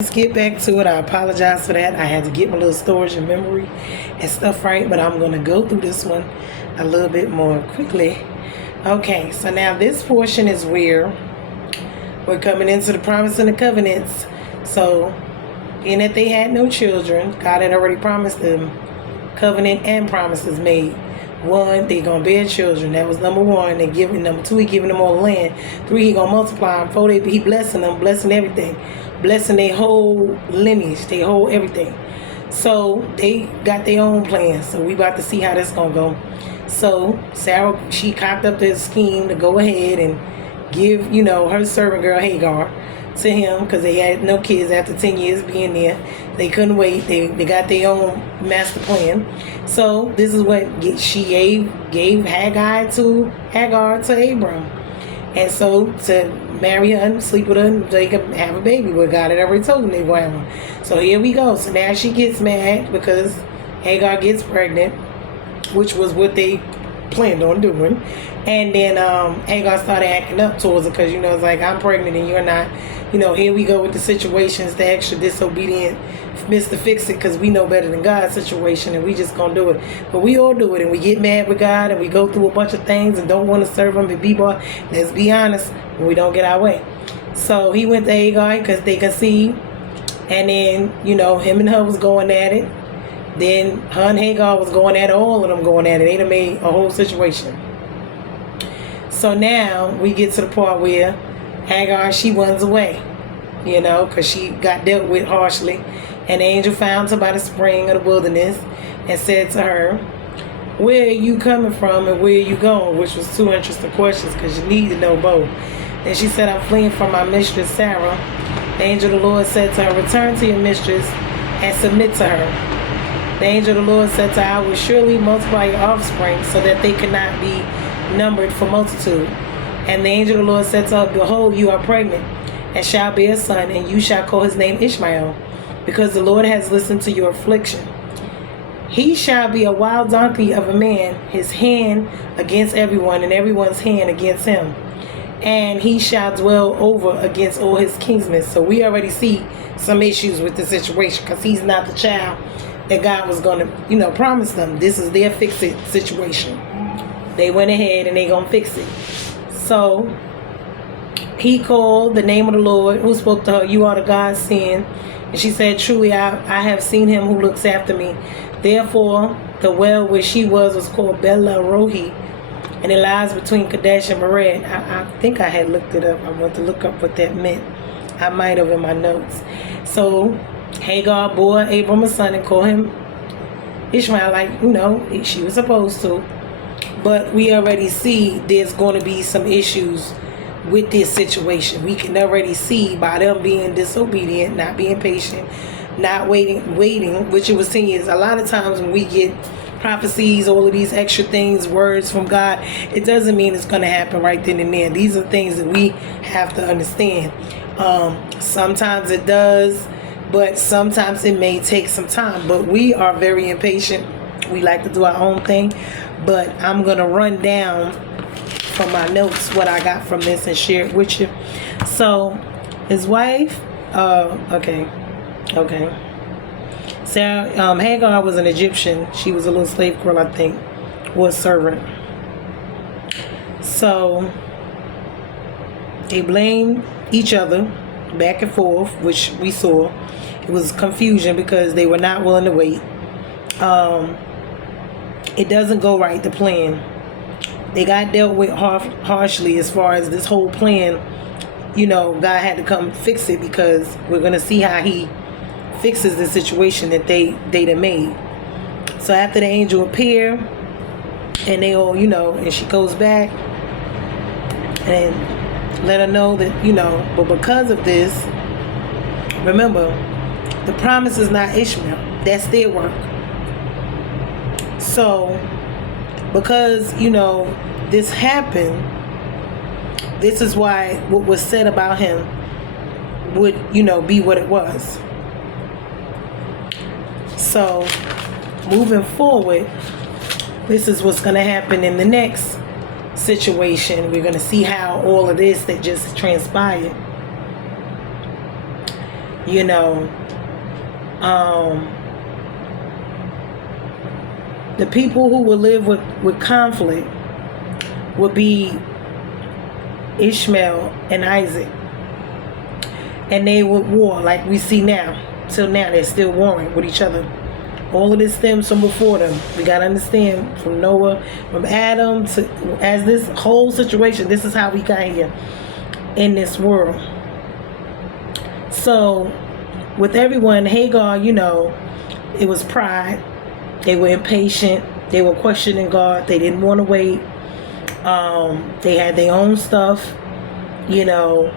Let's get back to it. I apologize for that. I had to get my little storage and memory and stuff right, but I'm going to go through this one a little bit more quickly. Okay, so now this portion is where we're coming into the promise and the covenants. So, being that they had no children, God had already promised them covenant and promises made. One, they gonna bear children. That was number one. They giving number two, he giving them all the land. Three, he gonna multiply them. Four, he blessing them, blessing everything, blessing their whole lineage, their whole everything. So they got their own plans. So we about to see how this gonna go. So Sarah, she cocked up this scheme to go ahead and give, her servant girl Hagar to him because they had no kids after 10 years being there. They couldn't wait. They got their own master plan. So this is what she gave Hagar to Abram. And so to marry her and sleep with her and they could have a baby. But God had already told them they were having one. So here we go. So now she gets mad because Hagar gets pregnant, which was what they planned on doing. And then Hagar started acting up towards her because, it's like, I'm pregnant and you're not. Here we go with the situations, the extra disobedient Mr. Fix It because we know better than God's situation and we just gonna do it. But we all do it and we get mad with God and we go through a bunch of things and don't want to serve him and be boy. Let's be honest, we don't get our way. So he went to Hagar because they conceived. And then, him and her was going at it. Then her and Hagar was going at it, all of them going at it. They done made a whole situation. So now we get to the part where Hagar, she runs away, because she got dealt with harshly. And the angel found her by the spring of the wilderness and said to her, where are you coming from and where are you going? Which was two interesting questions because you need to know both. And she said, I'm fleeing from my mistress Sarah. The angel of the Lord said to her, return to your mistress and submit to her. The angel of the Lord said to her, I will surely multiply your offspring so that they cannot be numbered for multitude. And the angel of the Lord said to her, behold, you are pregnant and shall bear a son, and you shall call his name Ishmael, because the Lord has listened to your affliction. He shall be a wild donkey of a man, his hand against everyone, and everyone's hand against him. And he shall dwell over against all his kinsmen. So we already see some issues with the situation because he's not the child that God was going to, promise them. This is their fix-it situation. They went ahead and they gonna fix it. So he called the name of the Lord who spoke to her, you are the God sin. And she said, truly I have seen him who looks after me. Therefore the well where she was called Bela Rohi, and it lies between Kadesh and Mered. I think I had looked it up. I went to look up what that meant. I might have in my notes. So Hagar bore Abram a son and called him Ishmael, like she was supposed to. But we already see there's going to be some issues with this situation. We can already see by them being disobedient, not being patient, not waiting, which it was 10 years. A lot of times when we get prophecies, all of these extra things, words from God, it doesn't mean it's going to happen right then and there. These are things that we have to understand. Sometimes it does, but sometimes it may take some time. But we are very impatient. We like to do our own thing. But I'm going to run down from my notes what I got from this and share it with you. So his wife, okay. Sarah, Hagar was an Egyptian. She was a little slave girl, I think, or a servant. So they blamed each other back and forth, which we saw. It was confusion because they were not willing to wait. It doesn't go right, the plan. They got dealt with harshly as far as this whole plan. God had to come fix it because we're going to see how he fixes the situation that they done made. So after the angel appeared and they all, and she goes back and let her know that, but because of this, remember, the promise is not Ishmael. That's their work. So, because, this happened, this is why what was said about him would, be what it was. So, moving forward, this is what's going to happen in the next situation. We're going to see how all of this that just transpired You know, the people who will live with conflict would be Ishmael and Isaac. And they would war like we see now. Till now, they're still warring with each other. All of this stems from before them. We got to understand, from Noah, from Adam, to as this whole situation, this is how we got here in this world. So, with everyone, Hagar, you know, it was pride. They were impatient. They were questioning God. They didn't want to wait. They had their own stuff, you know.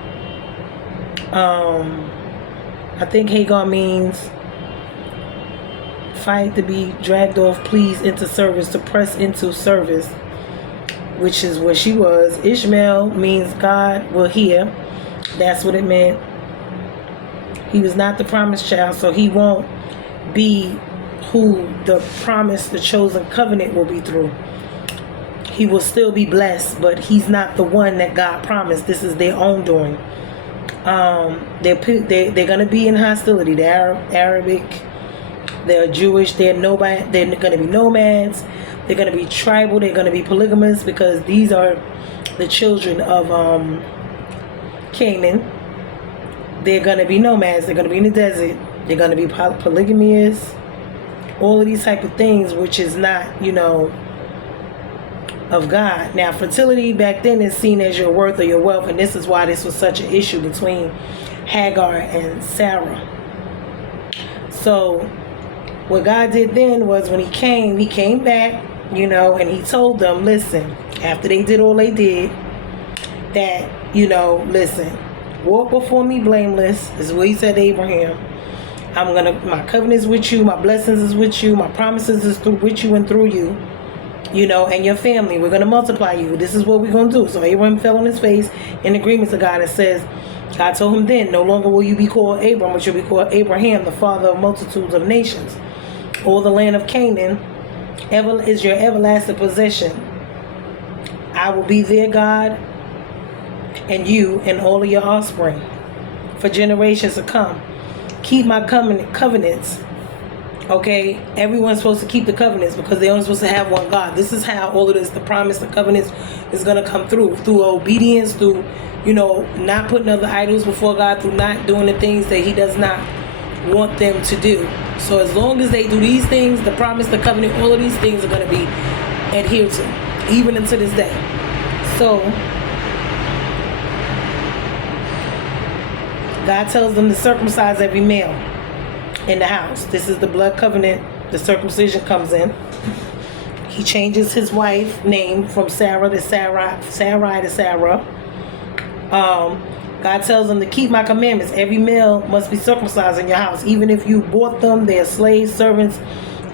I think Hagar means fight, to be dragged off, please, into service, to press into service, which is what she was. Ishmael means God will hear. That's what it meant. He was not the promised child, so he won't be who the promise, the chosen covenant will be through. He will still be blessed, but he's not the one that God promised. This is their own doing. They're going to be in hostility. They're Arabic. They're Jewish. They're nobody. They're going to be nomads. They're going to be tribal. They're going to be polygamous, because these are the children of Canaan. They're going to be nomads. They're going to be in the desert. They're going to be polygamous. All of these type of things, which is not, you know, of God. Now, fertility back then is seen as your worth or your wealth, and this is why this was such an issue between Hagar and Sarah. So, what God did then was, when he came back, you know, and he told them, listen, after they did all they did, that, you know, listen, walk before me blameless. This is what he said to Abraham. My covenant is with you, my blessings is with you, my promises is with you and through you, you know, and your family. We're going to multiply you. This is what we're going to do. So Abraham fell on his face in agreement to God, and says, God told him then, no longer will you be called Abram, but you'll be called Abraham, the father of multitudes of nations. All the land of Canaan is your everlasting possession. I will be their God, and you and all of your offspring for generations to come. Keep my covenants. Okay, everyone's supposed to keep the covenants, because they're only supposed to have one God. This is how all of this, the promise, the covenants, is going to come through obedience, through, you know, not putting other idols before God, through not doing the things that he does not want them to do. So as long as they do these things, the promise, the covenant, all of these things are going to be adhered to, even unto this day. So God tells them to circumcise every male in the house. This is the blood covenant. The circumcision comes in. He changes his wife name from Sarah to Sarai to Sarah. God tells them to keep my commandments. Every male must be circumcised in your house. Even if you bought them, they're slaves, servants.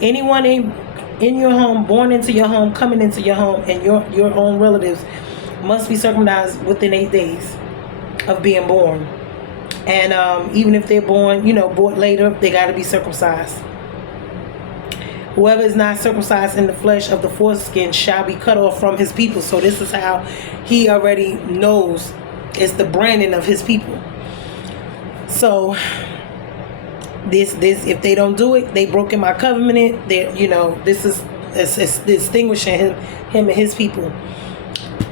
Anyone in your home, born into your home, coming into your home, and your own relatives must be circumcised within 8 days of being born. And even if they're born, you know, bought later, they got to be circumcised. Whoever is not circumcised in the flesh of the foreskin shall be cut off from his people. So this is how he already knows. It's the branding of his people. So this if they don't do it, they broken my covenant. They, you know, this is it's distinguishing him and his people.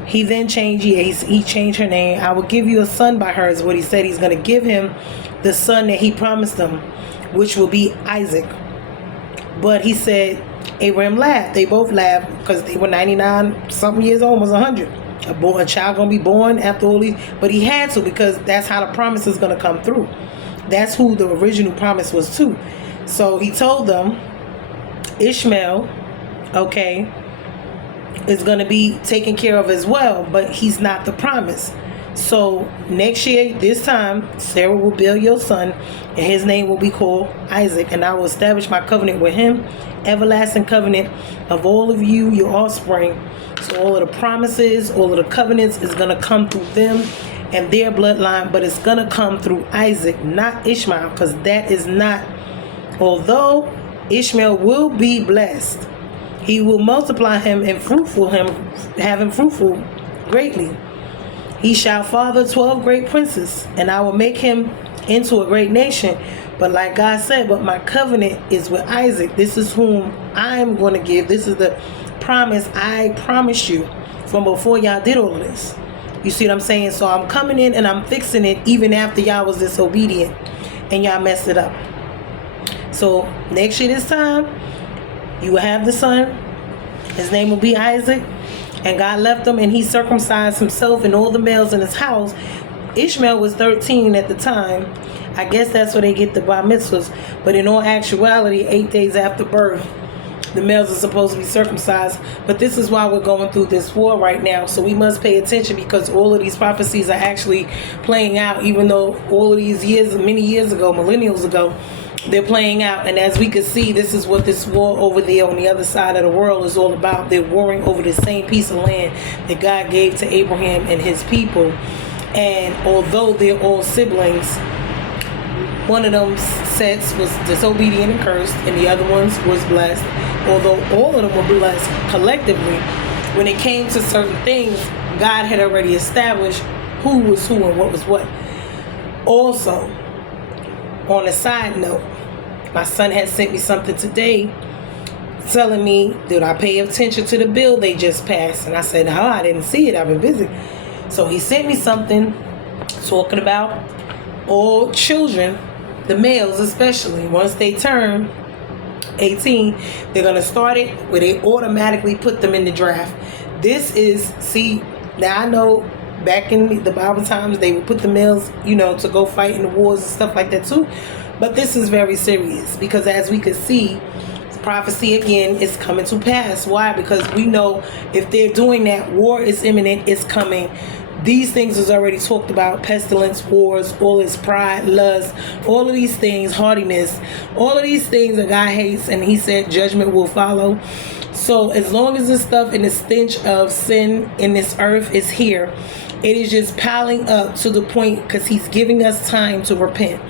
He then changed, he changed her name. I will give you a son by her, is what he said. He's going to give him the son that he promised them, which will be Isaac. But he said, Abraham laughed. They both laughed, because they were 99 something years old, almost 100. A child going to be born after all these. But he had to, because that's how the promise is going to come through. That's who the original promise was to. So he told them, Ishmael, okay, is going to be taken care of as well, but he's not the promise. So next year, this time, Sarah will bear your son, and his name will be called Isaac, and I will establish my covenant with him, everlasting covenant of all of you, your offspring. So all of the promises, all of the covenants is going to come through them and their bloodline, but it's going to come through Isaac, not Ishmael, because that is not, although Ishmael will be blessed, he will multiply him and have him fruitful greatly. He shall father 12 great princes, and I will make him into a great nation. But like God said, but my covenant is with Isaac. This is whom I'm going to give. This is the promise I promised you from before y'all did all of this. You see what I'm saying? So I'm coming in and I'm fixing it even after y'all was disobedient and y'all messed it up. So next year this time, you will have the son. His name will be Isaac. And God left him and he circumcised himself and all the males in his house. Ishmael was 13 at the time. I guess that's where they get the bar mitzvahs. But in all actuality, 8 days after birth, the males are supposed to be circumcised. But this is why we're going through this war right now. So we must pay attention because all of these prophecies are actually playing out. Even though all of these years, many years ago, millennials ago, they're playing out. And as we can see, this is what this war over there on the other side of the world is all about. They're warring over the same piece of land that God gave to Abraham and his people. And although they're all siblings, one of them sets was disobedient and cursed, and the other ones was blessed. Although all of them were blessed collectively, when it came to certain things, God had already established who was who and what was what. Also, on a side note, my son had sent me something today telling me that I pay attention to the bill they just passed. And I said, no, I didn't see it. I've been busy. So he sent me something talking about all children, the males especially, once they turn 18, they're going to start it where they automatically put them in the draft. This is, see, now I know back in the Bible times, they would put the males, to go fight in the wars and stuff like that too. But this is very serious because as we could see, prophecy again is coming to pass. Why? Because we know if they're doing that, war is imminent, it's coming. These things is already talked about: pestilence, wars, all this pride, lust, all of these things, haughtiness, all of these things that God hates, and he said judgment will follow. So as long as this stuff and the stench of sin in this earth is here, it is just piling up to the point because he's giving us time to repent.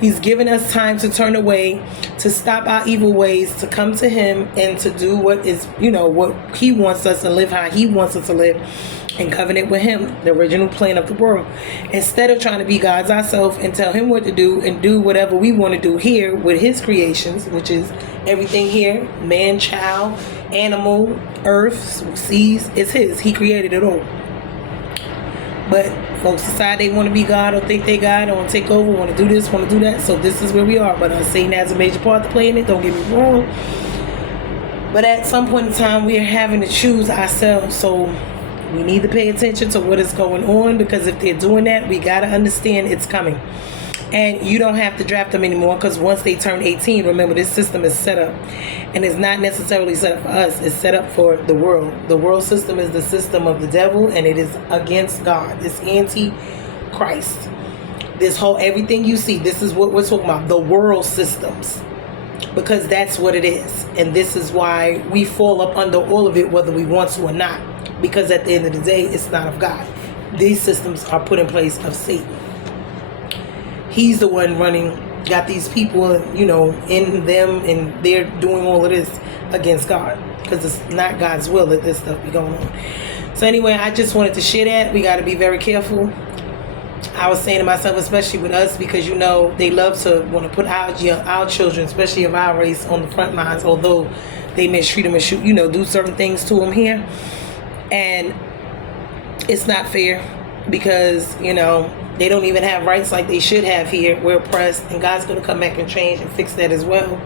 He's given us time to turn away, to stop our evil ways, to come to him and to do what is, what he wants us to live, how he wants us to live, in covenant with him, the original plan of the world. Instead of trying to be God's ourselves and tell him what to do and do whatever we want to do here with his creations, which is everything here, man, child, animal, earth, seas, it's his. He created it all. But folks decide they want to be God or think they God or want to take over, want to do this, want to do that. So this is where we are. But Satan has a major part to play in it. Don't get me wrong. But at some point in time, we are having to choose ourselves. So we need to pay attention to what is going on, because if they're doing that, we got to understand it's coming. And you don't have to draft them anymore, because once they turn 18, remember, this system is set up. And it's not necessarily set up for us. It's set up for the world. The world system is the system of the devil, and it is against God. It's anti-Christ. This whole, everything you see, this is what we're talking about, the world systems. Because that's what it is. And this is why we fall up under all of it, whether we want to or not. Because at the end of the day, it's not of God. These systems are put in place of Satan. He's the one running, got these people, in them, and they're doing all of this against God, because it's not God's will that this stuff be going on. So anyway, I just wanted to share that. We got to be very careful. I was saying to myself, especially with us, because they love to want to put our children, especially of our race, on the front lines, although they mistreat them and shoot, do certain things to them here. And it's not fair, because they don't even have rights like they should have here. We're oppressed, and God's going to come back and change and fix that as well.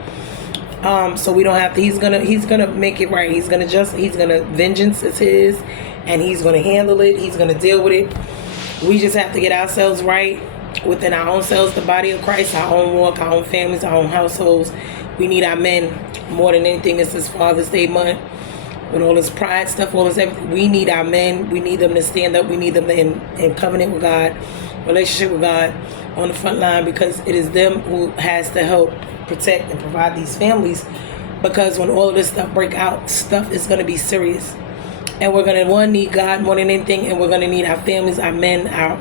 So we don't have to. He's gonna make it right. He's gonna vengeance is his, and he's gonna handle it. He's gonna deal with it. We just have to get ourselves right within our own selves, the body of Christ, our own walk, our own families, our own households. We need our men more than anything. This is Father's Day month. With all this pride stuff, all this everything, we need our men. We need them to stand up. We need them in covenant with God, relationship with God, on the front line, because it is them who has to help protect and provide these families. Because when all of this stuff break out, stuff is going to be serious, and we're going to need God more than anything, and we're going to need our families, our men, our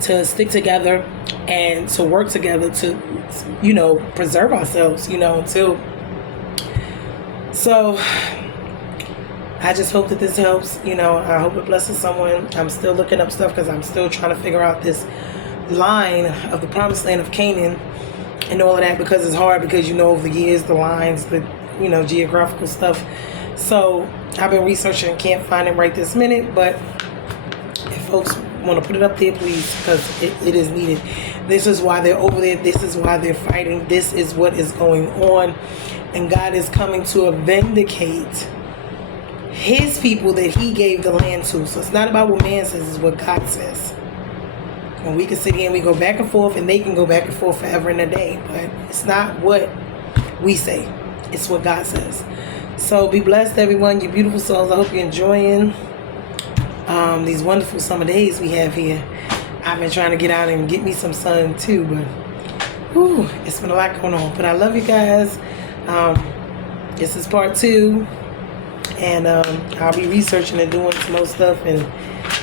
to stick together and to work together to preserve ourselves until. So I just hope that this helps. I hope it blesses someone. I'm still looking up stuff because I'm still trying to figure out this line of the promised land of Canaan and all of that, because it's hard, because over the years, the lines, the geographical stuff. So I've been researching and can't find it right this minute, but if folks want to put it up there, please, because it is needed. This is why they're over there. This is why they're fighting. This is what is going on. And God is coming to vindicate his people that he gave the land to. So it's not about what man says, it's what God says. And we can sit here and we go back and forth, and they can go back and forth forever and a day. But it's not what we say. It's what God says. So be blessed, everyone. You beautiful souls. I hope you're enjoying these wonderful summer days we have here. I've been trying to get out and get me some sun too, but whew, it's been a lot going on. But I love you guys. This is part 2, and I'll be researching and doing some more stuff, and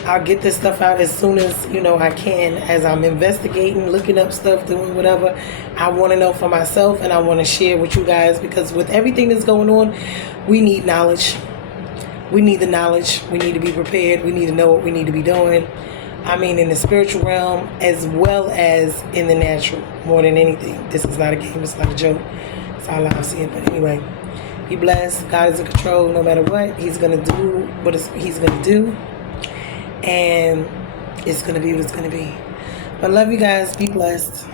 I'll get this stuff out as soon as I can, as I'm investigating, looking up stuff, doing whatever. I want to know for myself, and I want to share with you guys, because with everything that's going on, we need knowledge. We need the knowledge. We need to be prepared. We need to know what we need to be doing. I mean, in the spiritual realm as well as in the natural, more than anything. This is not a game. It's not a joke. It's all I'm seeing. But anyway, be blessed. God is in control no matter what. He's going to do what he's going to do. And it's going to be what it's going to be. But love you guys. Be blessed.